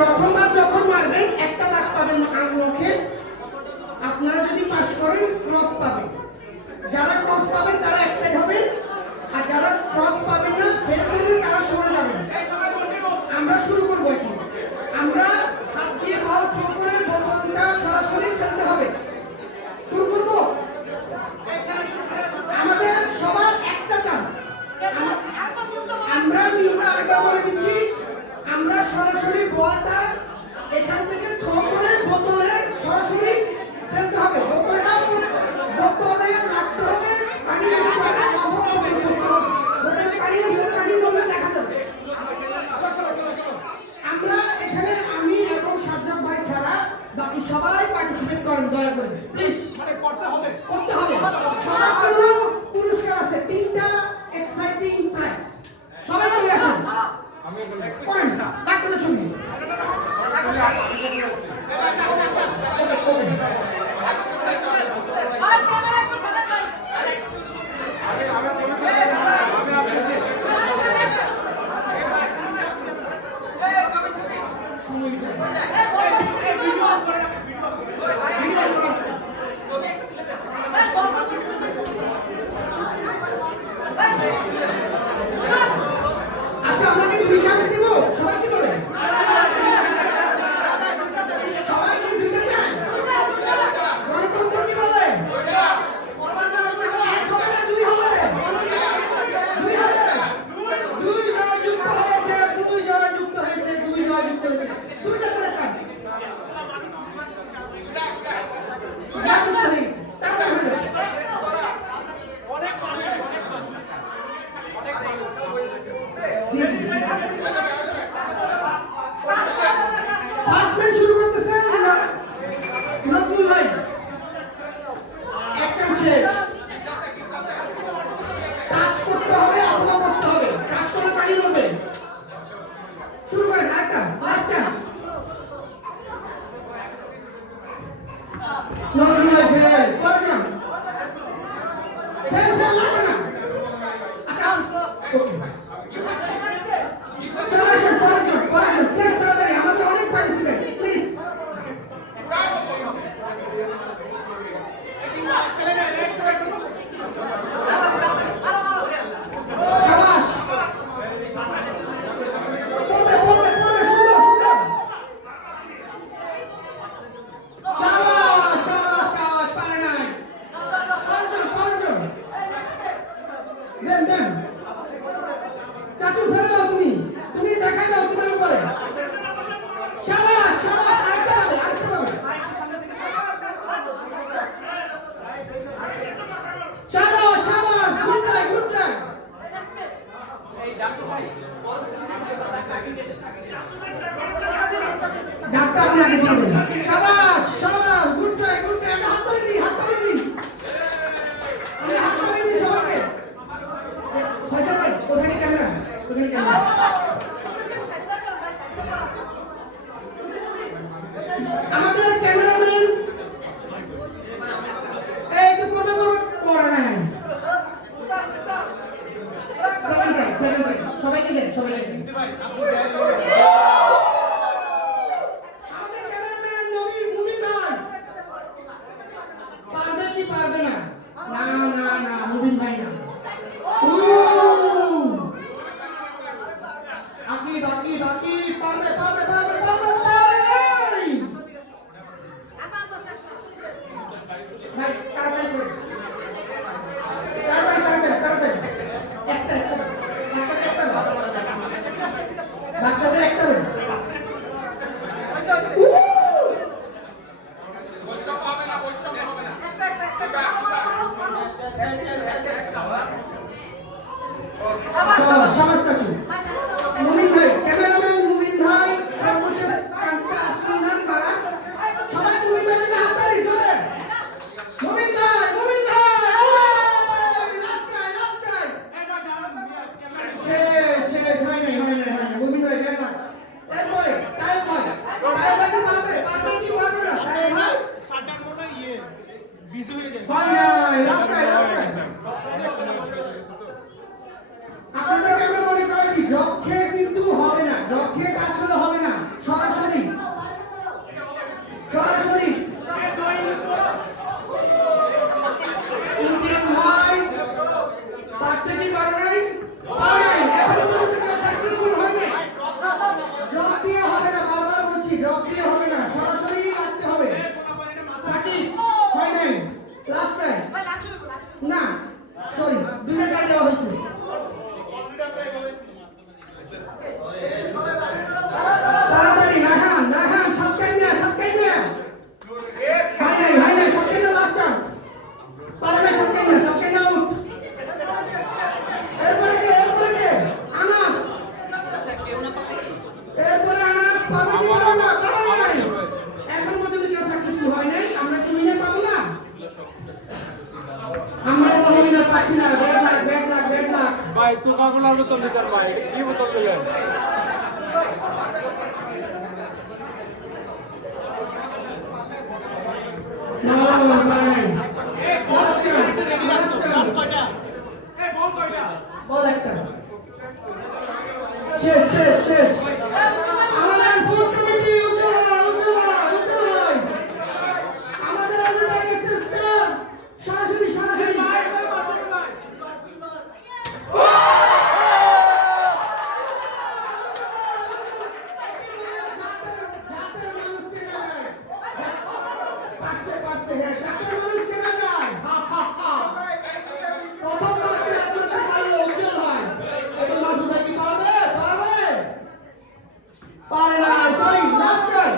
প্রথমবার যখন মারবেন একটা দাগ পাবেন মুখে। আপনারা যদি পাস করেন ক্রস পাবেন। যারা ক্রস পাবেন তারা এক সাইড হবেন, আর যারা ক্রস পাবেন না ফেল করবেন তারা সরে যাবেন। আমরা শুরু করব এখন। আমরা হাত দিয়ে বল থ্রো করে বলটা সরাসরি ফেলতে হবে। শুরু করব। আমাদের সবার একটা চান্স। আমরা নিয়মটা আরেকবার বলে দিচ্ছি। আমরা সরাসরি বলটা এখান থেকে থ্রো করে বোতলে সরাসরি ফেলতে হবে। বোতলটা বোতলে লাগতে হবে, পানি লাগতে হবে, বোতলে পানি আছে, পানি জমলে দেখা যাবে। আমরা এখানে আমি এবং সাজ্জাদ ভাই ছাড়া বাকি সবাই পার্টিসিপেট করেন দয়া করে প্লিজ। মানে করতে হবে সবার জন্য পুরস্কার আছে 3টা এক্সাইটিং প্রাইজ। সবাই চলে আসুন। আমি করেন লাগবে শুনি। আচ্ছা আমরা কি 2 চান্স দিব? সবাই কি বলেন? সবাই কি 2টা চান? গণতন্ত্র কি বলে? 1 হবে না 2 হবে? 2 হবে? 2 জয় যুক্ত হয়েছে, 2 জয় যুক্ত হয়েছে, 2 জয় যুক্ত হয়েছে। 2টা করে চান্স। ফার্স্ট ম্যাচ শুরু করতেছেন নজরুল ভাই। এক চান্স শেষ। কাজ করতে হবে অথবা করতে হবে। কাজ করলে পানি লড়বে। শুরু করেন আরেকটা লাস্ট চান্স। নজরুল ভাই ফেল করবেন। ফেল লাগবে না। আচ্ছা ওকে চলে আসুন পরেরজন প্লিজ তাড়াতাড়ি। আমাদের অনেক পার্টিসিপেন্ট প্লিজ। শাবাশ পড়বে সুন্দর শাবাশ পারে নাই। পরেরজন দেন চাচু ফেলে দাও। তুমি দেখাই দাও কিভাবে করে। শাবাশ আরেকটা পাবে। শাবাশ গুড ট্রাই। ডাক্তার আপনি আগে দিয়ে দেন। শাবাশ গুড ট্রাই। আমরা হাত তালি দিই সবাইকে। ফয়সাল ভাই ওখানে ক্যামেরা। আমাদের ক্যামেরাম্যান এই তো করে নাই। সেকেন্ড রাইট সবাইকে দেন। আমাদের ক্যামেরাম্যান মুমিন ভাই পারবে কি পারবে না? না মুমিন ভাই না। বাকি পারবে। ভাই তাড়াতাড়ি করে। বাচ্চাদের একটা সমাজ চাচু মুমিন ভাই ক্যামেরাম্যান মুমিন ভাই সর্বশেষ চান্সটা আসুন করা। সবাই মুমিন ভাই থেকে হাত তালি চলে। মুমিন ভাই লাস্ট টাইম শেষ হয় নাই মুমিন ভাই বের কোকা-কোলার বোতল দিতেন ভাই, এটা কি বোতল দিলেন? বল একটা শেষ শেষ শেষ আমাদের ফুড কমিটি আমাদের অ্যাডভার্টাইজিং সিস্টেম সরাসরি সরাসরি জাতের মানুষ চেনা যায় পারছে হ্যাঁ জাতের মানুষ চেনা যায় হা হা হা প্রথম মাত্র আপনাদের ভালো উজ্জ্বল ভাই এখন মাসুদা কি পারবে পারে না সরি লাস্ট রান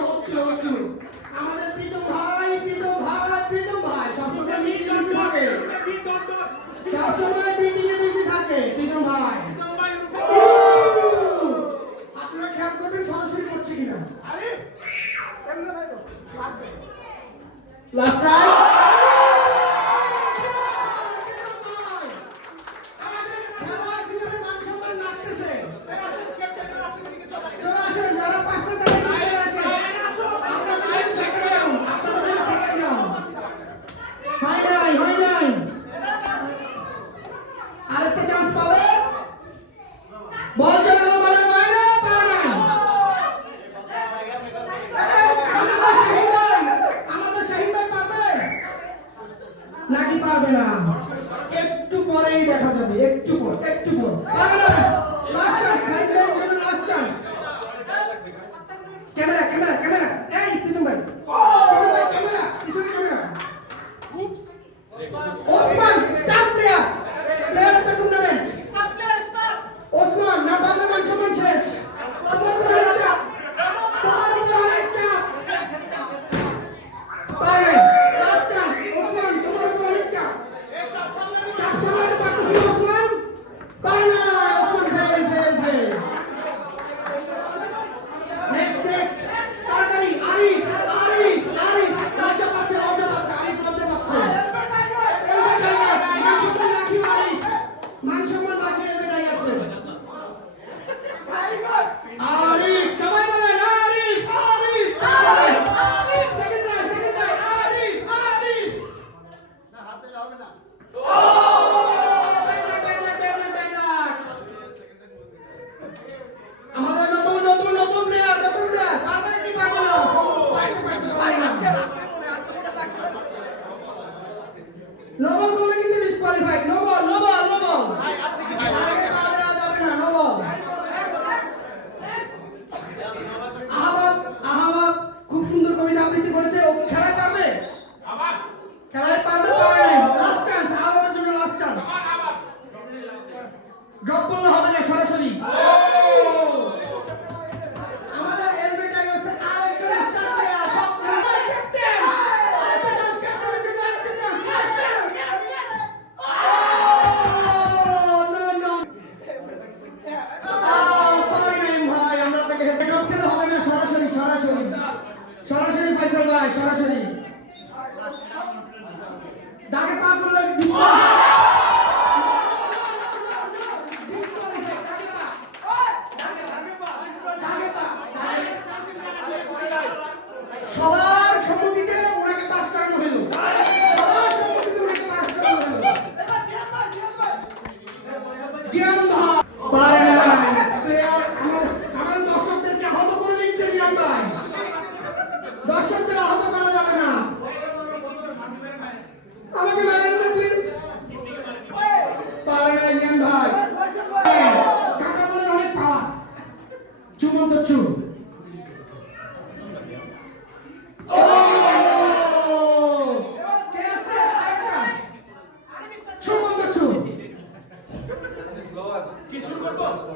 হচ্ছিল আমাদের প্রীতম ভাই সবসময় মিটিং এ থাকে প্রীতম ভাই আপনারা খেয়াল করবেন সরাসরি করছে কিনা লাস্ট রান আমাদের খেলোয়াড় টিমের মান সম্মান লাগতেছে চলে আসেন যারা পাশে দাঁড়িয়ে চলে আসেন আপনাদের সেকেন্ড রাউন্ড হয় নাই আরেকটা চান্স পাবে বল চলে গেল মানে বাইরে পারে না আমাদের শাহিন ভাই পারবে নাকি পারবে না একটু পরেই দেখা যাবে একটু পর পারবে না লাস্ট চান্স শাহিন ভাইয়ের জন্য লাস্ট চান্স ক্যামেরা এই প্রীতম ভাই ক্যামেরা পিছনে camera Osman star player of the tournament Osman না পারলে মান সম্মান শেষ তোমার উপর অনেক চাপ পারে লাস্ট চান্স ওসমান তোমার উপর অনেক চাপ সামলাতে পারতেছি না ওসমান পারে না ওসমান ফেল নেক্সট তাড়াতাড়ি আরিফ লজ্জা পাচ্ছে আরিফ লজ্জা পাচ্ছে মান সম্মান রাখি এলবে টাইগার্সে আরিফ সবাই বলেন আরিফ সেকেন্ড রাই আরিফ না হাত দিলে হবে না আমাদের নতুন প্লেয়ার পারবে কি পারবে না নোবল করলে কিন্তু ডিসকোয়ালিফাইড নোবল আগে পা দেওয়া যাবে না নোবল আহাবাব খুব সুন্দর কবিতা আবৃত্তি করেছে ও খেলায় পারবে পারে নাই লাস্ট চান্স আহাবাবের জন্য লাস্ট চান্স ড্রপ করলে হবে না সরাসরি আমাদের এলবি টাইগার্সের আরেকজন স্টার প্লেয়ার ক্যাপ্টেন আরেকটা চান্স ক্যাপ্টেনের জন্য আরেকটা chance last chance no sorry Naim ভাই আমরা আপনাকে ড্রপ খেলে হবে না সরাসরি ফয়সাল ভাই সরাসরি দাগে পা করলে সবার সম্মতিতে ওনাকে পাস করানো হলো জিয়ান ভাই পারে না প্লেয়ার আমাদের দর্শকদেরকে আহত করে দিচ্ছে জিয়ান ভাই দর্শকদের আহত করা যাবে না আমাকে মেরে দিন প্লিজ পারে না জিয়ান ভাই কাকা বলে অনেক পাওয়া চুমন্ত চু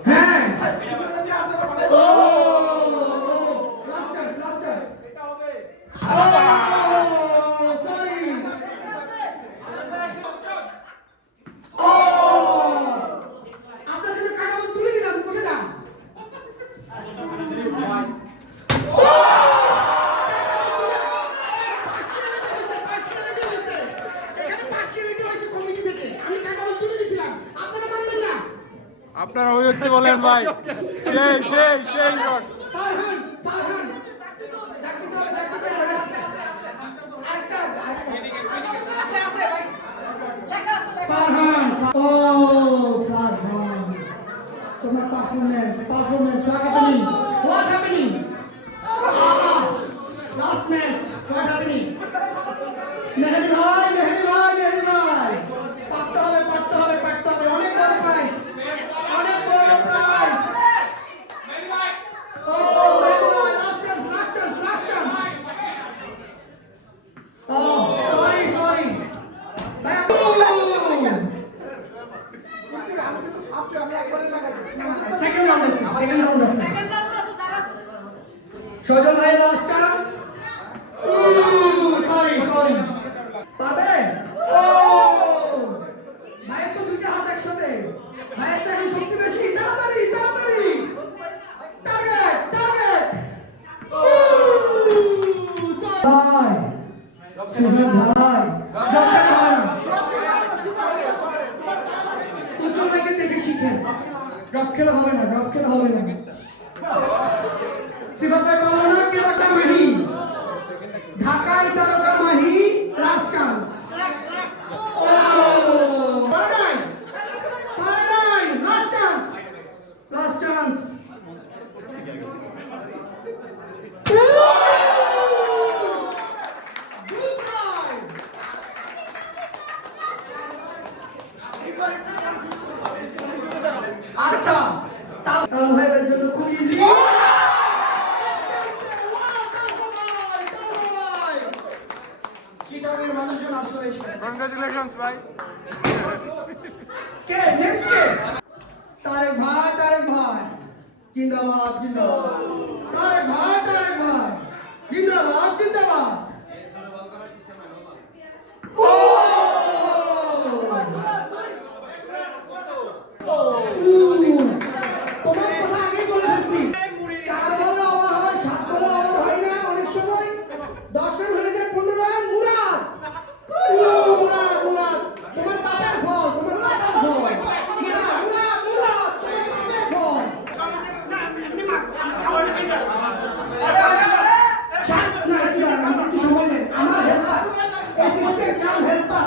হ্যাঁ আপনার অভিব্যক্তি বলেন ভাই। সেই সেই সেই শট। ফারহান ফারহান ডাক দিতে হবে ভাই। আরেকটা ফারহান ও ফারহান তোমার performance what happening last match what happening মেহেদি ভাই পারতে হবে অনেক বড় প্রাইজ ও মেহেদি ভাই last chance oh sorry ভাই সেকেন্ড রাউন্ড আছে সজল ভাই লাস্ট চান্স সরি পাবে ও ভাই তো দুইটা হাত একসাথে ভাই তো এখন শক্তি বেশি তাড়াতাড়ি টার্গেট ভাই সুমন ভাই তুচো ভাইকে দেখে শিখেন ড্রপ খেলা হবে না সিফাত ভাই বলো না কে বাটা মাহি ঢাকায় তারকা মাহি লাস্ট চান্স ও পারনাই লাস্ট চান্স আচ্ছা তাহলে ভাইয়ের জন্য খুব ইজি চিটাগের মানুষজন আসলে কংগ্রাচুলেশনস ভাই। কে নেক্সট কে তারেক ভাই জিন্দাবাদ তারেক ভাই জিন্দাবাদ ও তোমার কথা আগেই বলে ফেলছি 4 বলে ওভার হয় 7 বলে ওভার হয় না অনেক সময় 10 রান হয়ে যায় 15 রান মুরাদ তোমার বাবার ফল মুরাদ তোমার বাবার ফল সময় নেই আমার হেল্পার অ্যাসিস্ট্যান্ট কাম হেল্পার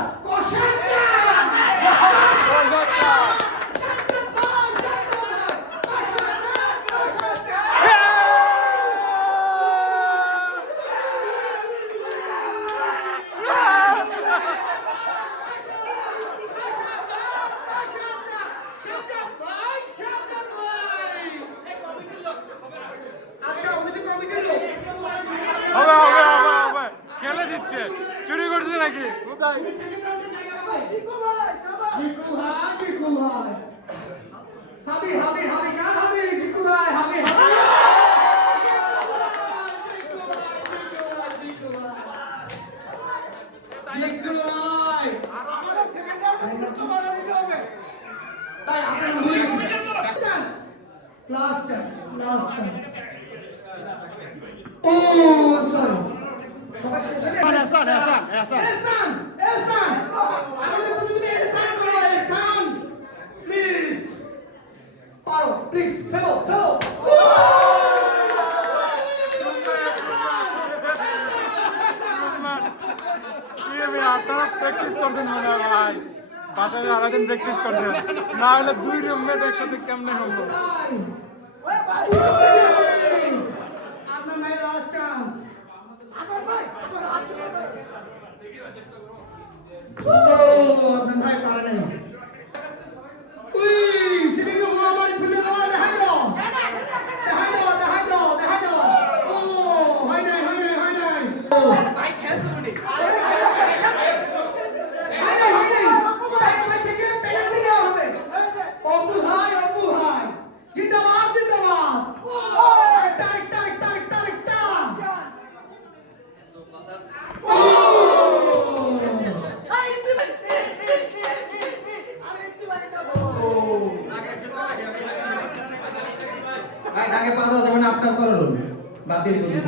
আচ্ছা উনি তো কমিটির লোক হবে খেলে দিচ্ছে, চুরি করছে নাকি কোথায়? জিকু ভাই হাবি কার হাবি জিকু ভাই হাবি তাই আপনারা ভুলে গেছেন চান্স লাস্ট চান্স ও সরি সবাই শেষ হয়ে গেছে এহসান আমাদের প্রতিনিধি এহসান করো এহসান প্লিজ পারো প্লিজ ফেলো আপনারা প্র্যাকটিস করছেন মনে হয় ভাই, বাসায় সারাদিন প্র্যাকটিস করছেন, না হলে 2 রুমমেট একসাথে কেমনে হলো? আপনার নাই লাস্ট চান্স আপনার ভাই আপনার ভাই পারে নাই উই সিবিকে মোহাম্মদ ফিলে দেখাই দাও ও হয় নাই ও ভাই খেলছো বলে হয় নাই ভাই থেকে পেনাল্টি নেওয়া হবে অপু ভাই জিন্দাবাদ টারেক আগে পাওয়া যাবে না আপনার করুন বাতিল করুন।